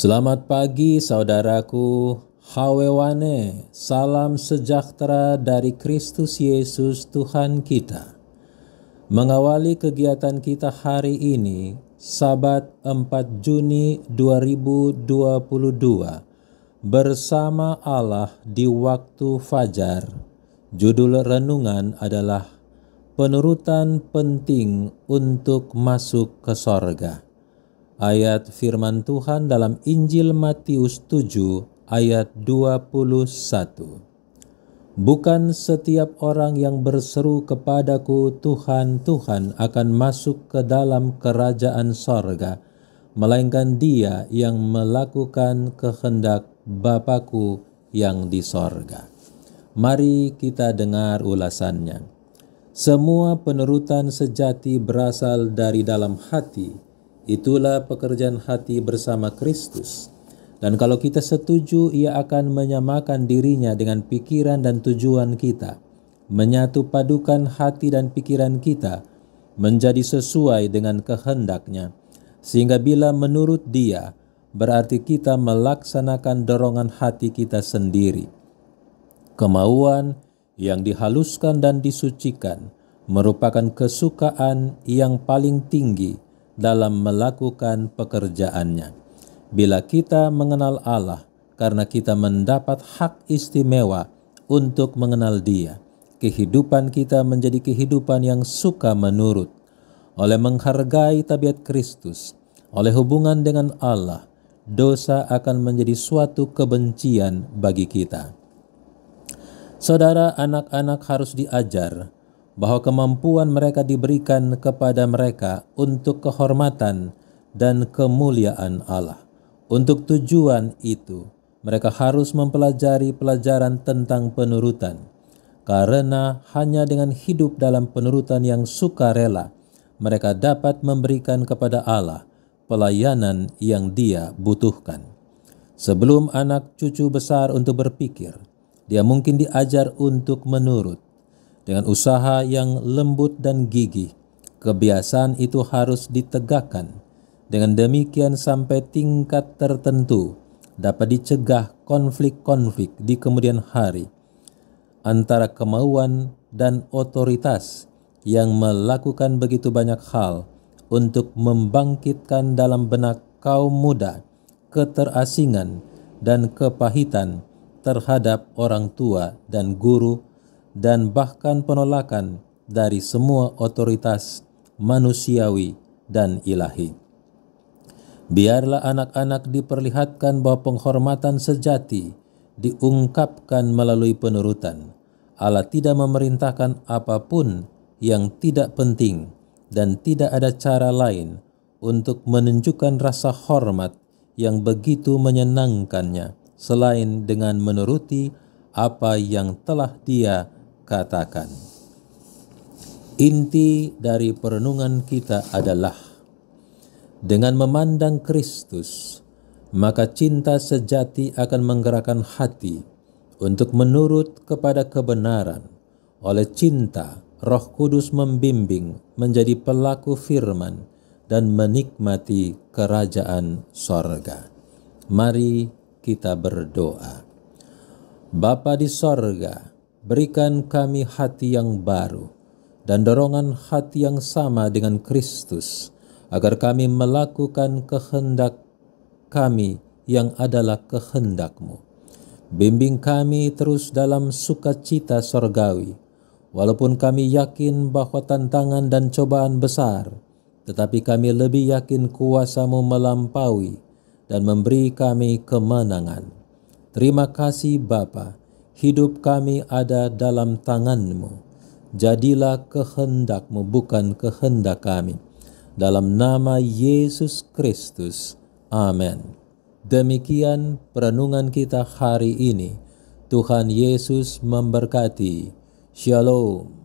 Selamat pagi saudaraku, Hawewane, salam sejahtera dari Kristus Yesus Tuhan kita. Mengawali kegiatan kita hari ini, Sabat 4 Juni 2022, bersama Allah di waktu fajar. Judul renungan adalah Penurutan Penting untuk Masuk ke Sorga. Ayat firman Tuhan dalam Injil Matius 7 ayat 21. Bukan setiap orang yang berseru kepadaku Tuhan, Tuhan akan masuk ke dalam kerajaan sorga, melainkan dia yang melakukan kehendak Bapa-Ku yang di sorga. Mari kita dengar ulasannya. Semua penurutan sejati berasal dari dalam hati. Itulah pekerjaan hati bersama Kristus. Dan kalau kita setuju, ia akan menyamakan dirinya dengan pikiran dan tujuan kita, menyatu padukan hati dan pikiran kita menjadi sesuai dengan kehendaknya, sehingga bila menurut dia, berarti kita melaksanakan dorongan hati kita sendiri. Kemauan yang dihaluskan dan disucikan merupakan kesukaan yang paling tinggi dalam melakukan pekerjaannya. Bila kita mengenal Allah karena kita mendapat hak istimewa untuk mengenal Dia, kehidupan kita menjadi kehidupan yang suka menurut. Oleh menghargai tabiat Kristus, oleh hubungan dengan Allah, dosa akan menjadi suatu kebencian bagi kita. Saudara, anak-anak harus diajar bahwa kemampuan mereka diberikan kepada mereka untuk kehormatan dan kemuliaan Allah. Untuk tujuan itu, mereka harus mempelajari pelajaran tentang penurutan, karena hanya dengan hidup dalam penurutan yang sukarela, mereka dapat memberikan kepada Allah pelayanan yang Dia butuhkan. Sebelum anak cucu besar untuk berpikir, dia mungkin diajar untuk menurut. Dengan usaha yang lembut dan gigih, kebiasaan itu harus ditegakkan. Dengan demikian sampai tingkat tertentu dapat dicegah konflik-konflik di kemudian hari antara kemauan dan otoritas yang melakukan begitu banyak hal untuk membangkitkan dalam benak kaum muda keterasingan dan kepahitan terhadap orang tua dan guru, dan bahkan penolakan dari semua otoritas manusiawi dan ilahi. Biarlah anak-anak diperlihatkan bahwa penghormatan sejati diungkapkan melalui penurutan. Allah tidak memerintahkan apapun yang tidak penting, dan tidak ada cara lain untuk menunjukkan rasa hormat yang begitu menyenangkannya selain dengan menuruti apa yang telah Dia katakan. Inti dari perenungan kita adalah dengan memandang Kristus, maka cinta sejati akan menggerakkan hati untuk menurut kepada kebenaran. Oleh cinta, Roh Kudus membimbing menjadi pelaku firman dan menikmati kerajaan sorga. Mari kita berdoa. Bapa di sorga, berikan kami hati yang baru dan dorongan hati yang sama dengan Kristus, agar kami melakukan kehendak kami yang adalah kehendak-Mu. Bimbing kami terus dalam sukacita sorgawi, walaupun kami yakin bahwa tantangan dan cobaan besar, tetapi kami lebih yakin kuasa-Mu melampaui dan memberi kami kemenangan. Terima kasih Bapa, hidup kami ada dalam tangan-Mu. Jadilah kehendak-Mu, bukan kehendak kami. Dalam nama Yesus Kristus. Amin. Demikian perenungan kita hari ini. Tuhan Yesus memberkati. Shalom.